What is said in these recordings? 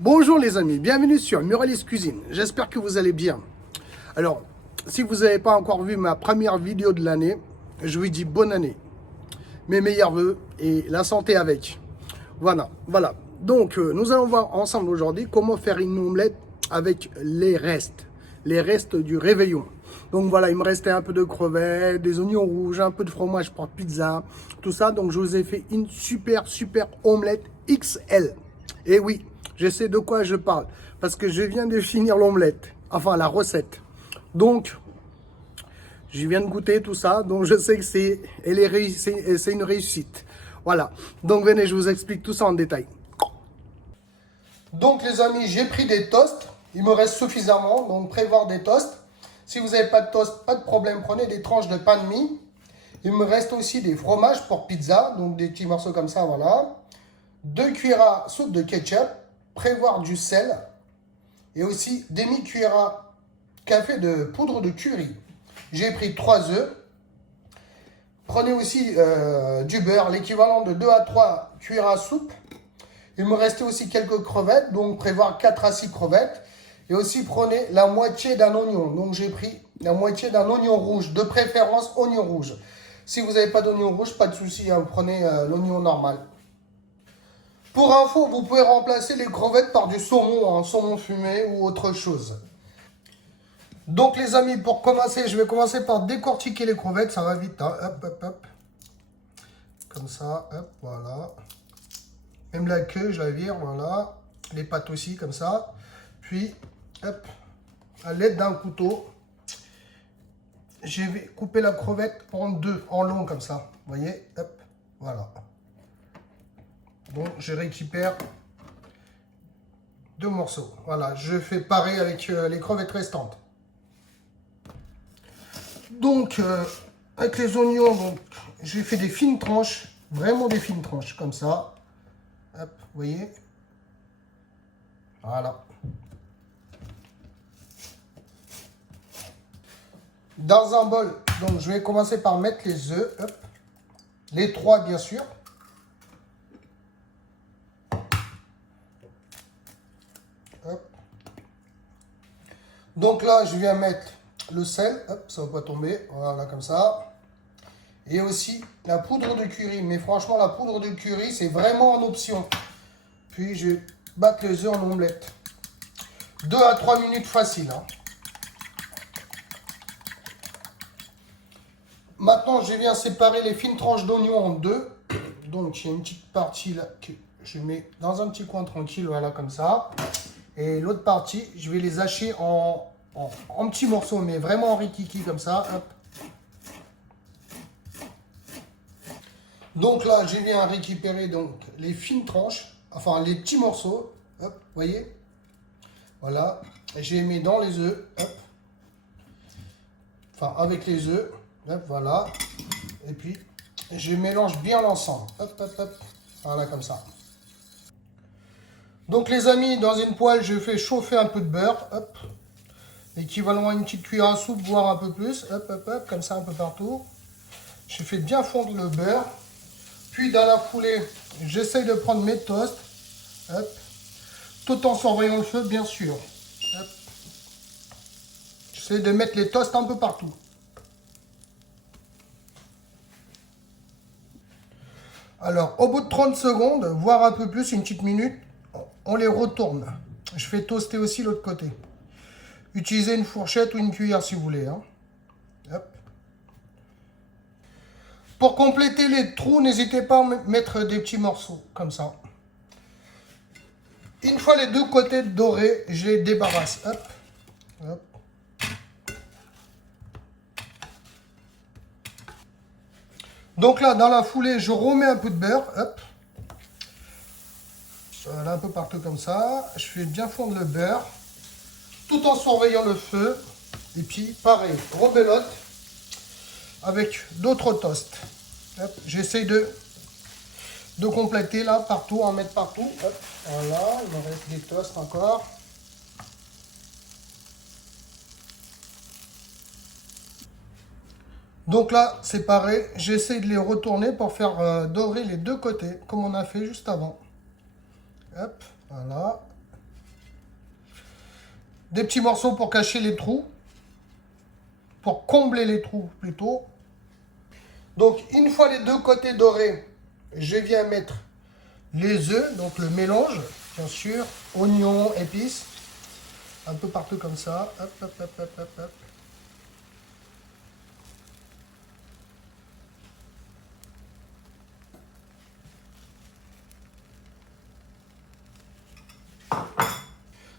Bonjour les amis, bienvenue sur Muralis Cuisine. J'espère que vous allez bien. Alors, si vous n'avez pas encore vu ma première vidéo de l'année, je vous dis bonne année, mes meilleurs vœux et la santé avec. Voilà. Donc, nous allons voir ensemble aujourd'hui comment faire une omelette avec les restes du réveillon. Donc voilà, il me restait un peu de crevettes, des oignons rouges, un peu de fromage pour pizza, tout ça. Donc je vous ai fait une super omelette XL. Et oui, je sais de quoi je parle, parce que je viens de finir l'omelette, enfin la recette. Donc, je viens de goûter tout ça, donc je sais que c'est une réussite. Voilà, donc venez, je vous explique tout ça en détail. Donc les amis, j'ai pris des toasts, il me reste suffisamment, donc prévoir des toasts. Si vous n'avez pas de toast, pas de problème, prenez des tranches de pain de mie. Il me reste aussi des fromages pour pizza, donc des petits morceaux comme ça, voilà. 2 cuillères à soupe de ketchup, prévoir du sel et aussi demi-cuillère à café de poudre de curry. J'ai pris 3 œufs. Prenez aussi du beurre, l'équivalent de 2 à 3 cuillères à soupe. Il me restait aussi quelques crevettes, donc prévoir 4 à 6 crevettes. Et aussi prenez la moitié d'un oignon. Donc j'ai pris la moitié d'un oignon rouge, de préférence oignon rouge. Si vous n'avez pas d'oignon rouge, pas de souci, hein, prenez l'oignon normal. Pour info, vous pouvez remplacer les crevettes par du saumon, hein, saumon fumé ou autre chose. Donc les amis, pour commencer, je vais commencer par décortiquer les crevettes, ça va vite, hein. Hop. Comme ça, hop, voilà. Même la queue, je la vire, voilà. Les pattes aussi, comme ça. Puis, hop, à l'aide d'un couteau, je vais couper la crevette en deux, en long, comme ça. Vous voyez, hop, voilà. Donc, je récupère 2 morceaux. Voilà, je fais pareil avec les crevettes restantes. Donc, avec les oignons, j'ai fait des fines tranches, vraiment des fines tranches, comme ça. Hop, vous voyez. Voilà. Dans un bol, donc je vais commencer par mettre les œufs. Hop. Les 3, bien sûr. Hop. Donc là, je viens mettre le sel. Hop, ça ne va pas tomber. Voilà, comme ça. Et aussi la poudre de curry. Mais franchement, la poudre de curry, c'est vraiment en option. Puis, je vais battre les œufs en omelette. 2 à 3 minutes facile, hein. Maintenant, je viens séparer les fines tranches d'oignons en deux. Donc, il y a une petite partie là que je mets dans un petit coin tranquille, voilà, comme ça. Et l'autre partie, je vais les hacher en petits morceaux, mais vraiment en rikiki, comme ça. Hop. Donc là, je viens récupérer donc, les fines tranches, enfin les petits morceaux. Hop, vous voyez? Voilà. Et je les mets dans les œufs. Hop. Enfin, avec les œufs. Hop, voilà. Et puis, je mélange bien l'ensemble. Hop. Voilà, comme ça. Donc, les amis, dans une poêle, je fais chauffer un peu de beurre. Hop. Équivalent à une petite cuillère à soupe, voire un peu plus. Hop. Comme ça, un peu partout. Je fais bien fondre le beurre. Puis, dans la foulée, j'essaye de prendre mes toasts. Hop. Tout en surveillant le feu, bien sûr. Hop. J'essaie de mettre les toasts un peu partout. Alors, au bout de 30 secondes, voire un peu plus, une petite minute, on les retourne. Je fais toaster aussi l'autre côté. Utilisez une fourchette ou une cuillère si vous voulez, hein. Hop. Pour compléter les trous, n'hésitez pas à mettre des petits morceaux, comme ça. Une fois les deux côtés dorés, je les débarrasse. Hop. Donc là, dans la foulée, je remets un peu de beurre. Hop. Voilà, un peu partout comme ça. Je fais bien fondre le beurre, tout en surveillant le feu. Et puis, pareil, rebelote avec d'autres toasts. J'essaye de compléter là, partout, en mettre partout. Hop. Voilà, il me reste des toasts encore. Donc là, c'est pareil, j'essaie de les retourner pour faire dorer les deux côtés, comme on a fait juste avant. Hop, voilà. des petits morceaux pour cacher les trous. Pour combler les trous plutôt. Donc une fois les deux côtés dorés, je viens mettre les œufs, donc le mélange, bien sûr, oignons, épices, un peu partout comme ça. Hop, hop, hop, hop, hop, hop.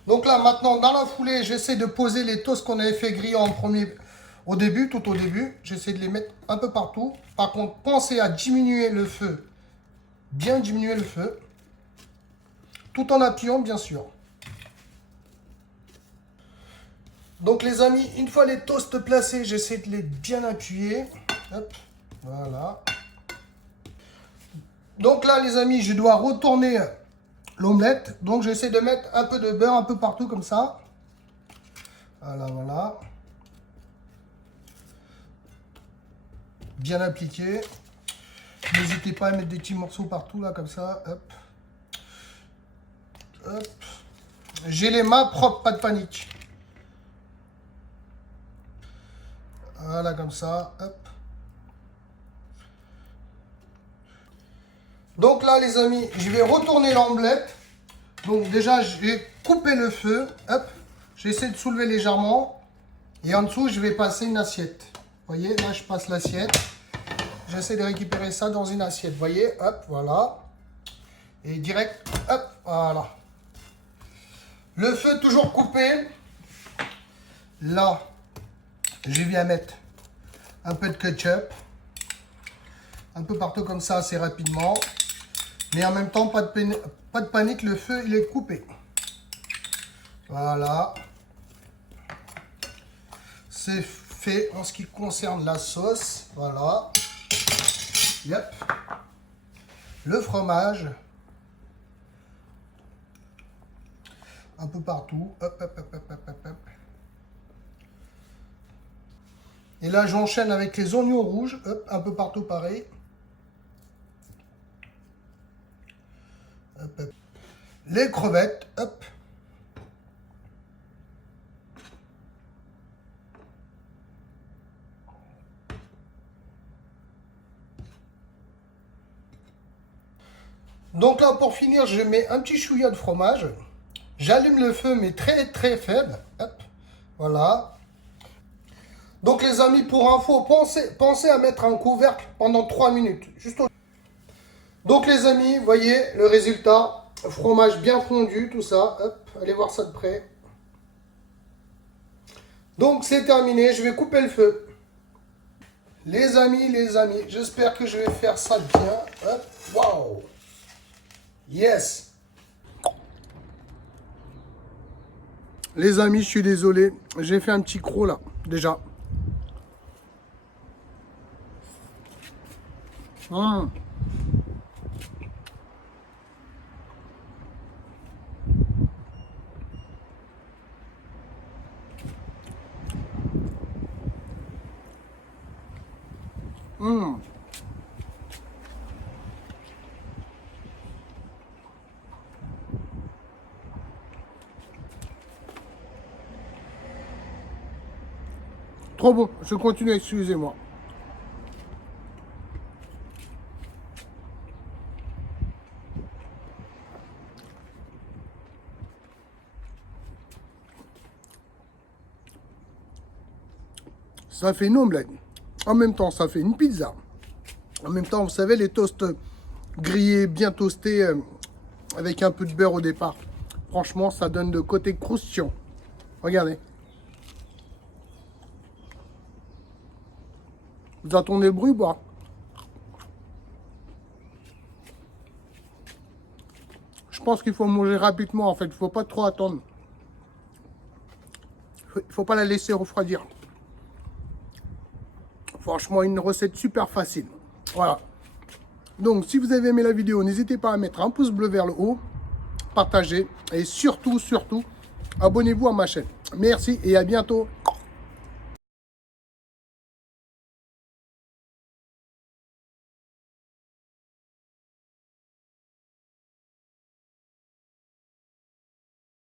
Donc là, maintenant, dans la foulée, j'essaie de poser les toasts qu'on avait fait griller en premier, au début, tout au début. J'essaie de les mettre un peu partout. Par contre, pensez à diminuer le feu. Bien diminuer le feu. Tout en appuyant, bien sûr. Donc, les amis, une fois les toasts placés, j'essaie de les bien appuyer. Hop, voilà. Donc là, les amis, je dois retourner l'omelette. Donc, j'essaie de mettre un peu de beurre un peu partout comme ça. Voilà, voilà. Bien appliqué. N'hésitez pas à mettre des petits morceaux partout, là, comme ça. Hop. Hop. J'ai les mains propres, pas de panique. Voilà, comme ça. Hop. Donc là, les amis, je vais retourner l'omelette. Donc déjà, je vais couper le feu. Hop. J'essaie de soulever légèrement. Et en dessous, je vais passer une assiette. Vous voyez, là, je passe l'assiette. J'essaie de récupérer ça dans une assiette. Vous voyez, hop, voilà. Et direct, hop, voilà. Le feu toujours coupé. Là, je viens mettre un peu de ketchup. Un peu partout comme ça, assez rapidement. Mais en même temps, pas de panique, le feu, il est coupé. Voilà. C'est fait en ce qui concerne la sauce. Voilà. Yep. Le fromage. Un peu partout. Hop, hop, hop, hop, hop, hop, hop. Et là, j'enchaîne avec les oignons rouges. Hop, un peu partout pareil. Hop, hop. Les crevettes. Hop. Donc là, pour finir, je mets un petit chouïa de fromage. J'allume le feu, mais très très faible. Hop, voilà. Donc les amis, pour info, pensez à mettre un couvercle pendant 3 minutes. Donc les amis, voyez le résultat. Fromage bien fondu, tout ça. Hop, allez voir ça de près. Donc c'est terminé, je vais couper le feu. Les amis, j'espère que je vais faire ça bien. Hop, waouh. Yes. Les amis, je suis désolé. J'ai fait un petit croc là, déjà. Trop bon. Je continue, excusez-moi. Ça fait une omelette. En même temps, ça fait une pizza. En même temps, vous savez, les toasts grillés, bien toastés, avec un peu de beurre au départ. Franchement, ça donne de côté croustillant. Regardez. Vous entendez le bruit, boire. Je pense qu'il faut manger rapidement, en fait. Il ne faut pas trop attendre. Il ne faut pas la laisser refroidir. Franchement, une recette super facile. Voilà. Donc, si vous avez aimé la vidéo, n'hésitez pas à mettre un pouce bleu vers le haut, partager et surtout, abonnez-vous à ma chaîne. Merci et à bientôt.